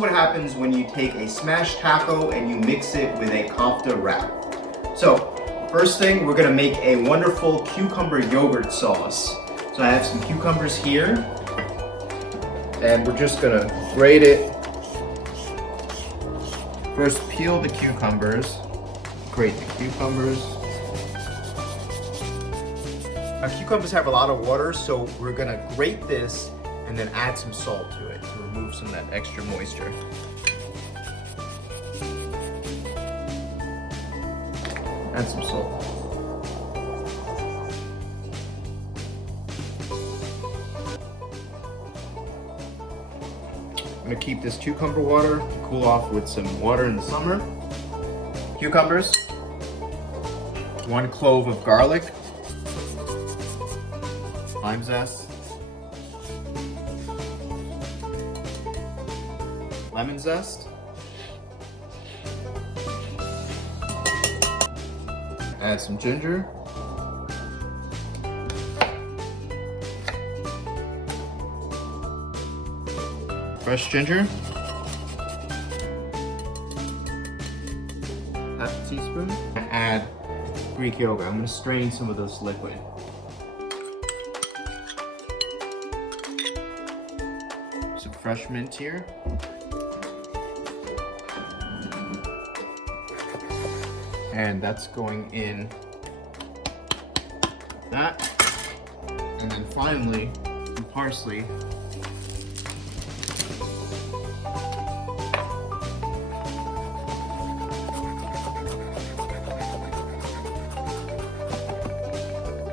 what happens when you take a smashed taco and you mix it with a kofta wrap. So, first thing, we're gonna make a wonderful cucumber yogurt sauce. So I have some cucumbers here, and we're just gonna grate it. First, peel the cucumbers, grate the cucumbers. Cucumbers have a lot of water, so we're gonna grate this and then add some salt to it to remove some of that extra moisture. Add some salt. I'm gonna keep this cucumber water to cool off with some water in the summer. Cucumbers, 1 clove of garlic, lime zest, lemon zest, add some ginger, fresh ginger, half a teaspoon. Add Greek yogurt. I'm going to strain some of this liquid. Some fresh mint here. And that's going in that. And then finally, some parsley.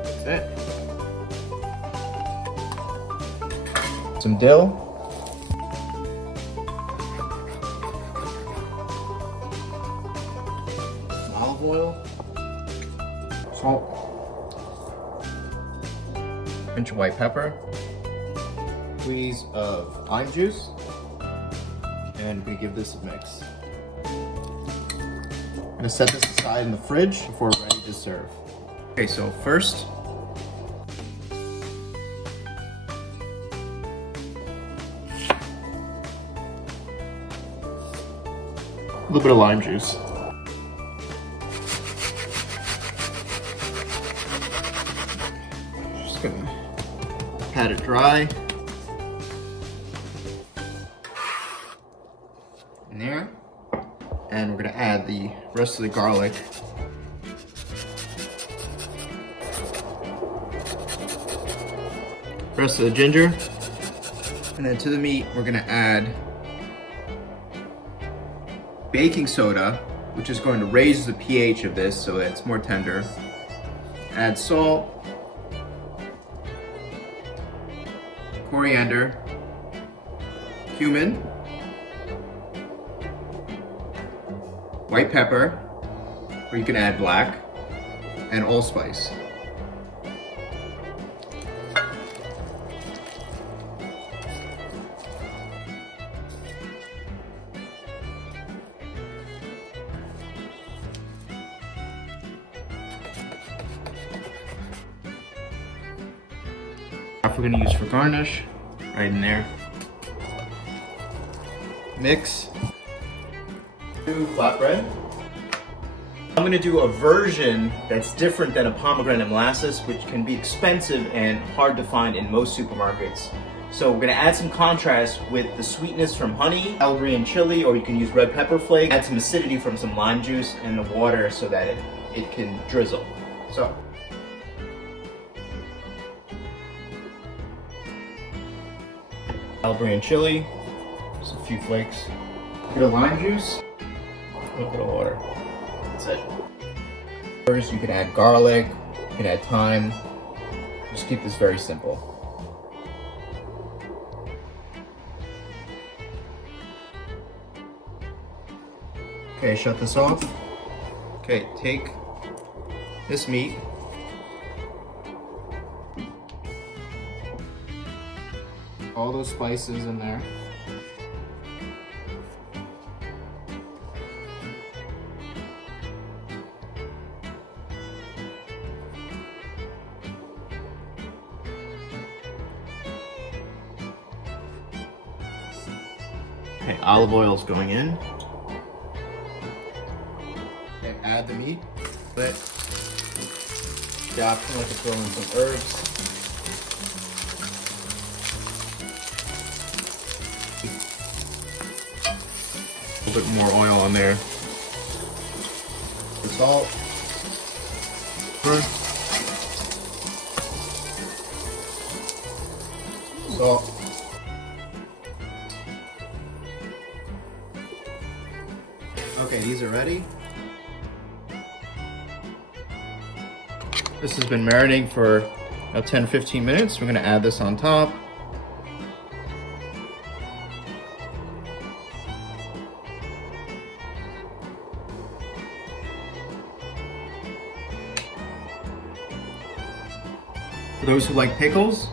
That's it. Some dill. Olive oil, salt, pinch of white pepper, squeeze of lime juice, and we give this a mix. I'm gonna set this aside in the fridge before we're ready to serve. Okay, so first, a little bit of lime juice. Just gonna pat it dry. In there. And we're gonna add the rest of the garlic. Rest of the ginger. And then to the meat, we're gonna add baking soda, which is going to raise the pH of this so that it's more tender. Add salt, coriander, cumin, white pepper, or you can add black, and allspice. We're going to use for garnish, right in there. Mix. Do flatbread. I'm going to do a version that's different than a pomegranate molasses, which can be expensive and hard to find in most supermarkets. So we're going to add some contrast with the sweetness from honey, Algerian chili, or you can use red pepper flake. Add some acidity from some lime juice and the water so that it can drizzle. So. Algerian chili, just a few flakes, a bit of lime juice, a little bit of water. That's it. First, you can add garlic, you can add thyme. Just keep this very simple. Okay, shut this off. Okay, take this meat. All those spices in there. Okay, olive oil is going in. Okay, add the meat. Let the option, like to throw in some herbs. A little bit more oil on there. The salt. Salt. Okay, these are ready. This has been marinating for about 10-15 minutes. We're gonna add this on top. For those who like pickles,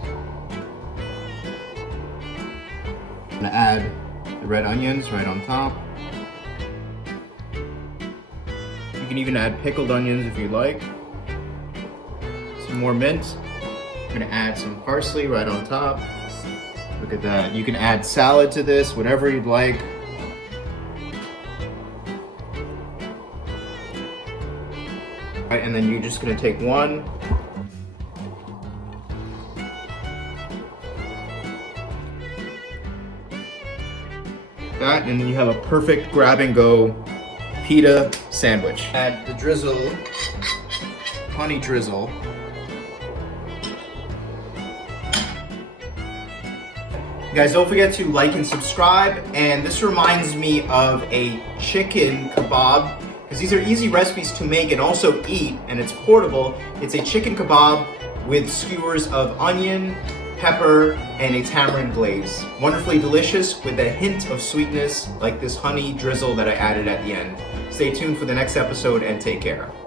I'm gonna add the red onions right on top. You can even add pickled onions if you like. Some more mint. I'm gonna add some parsley right on top. Look at that. You can add salad to this, whatever you'd like. Right, and then you're just gonna take one. That, and then you have a perfect grab and go pita sandwich. Add the drizzle, honey drizzle. Guys, don't forget to like and subscribe. And this reminds me of a chicken kebab, because these are easy recipes to make and also eat, and it's portable. It's a chicken kebab with skewers of onion, pepper, and a tamarind glaze. Wonderfully delicious with a hint of sweetness like this honey drizzle that I added at the end. Stay tuned for the next episode and take care.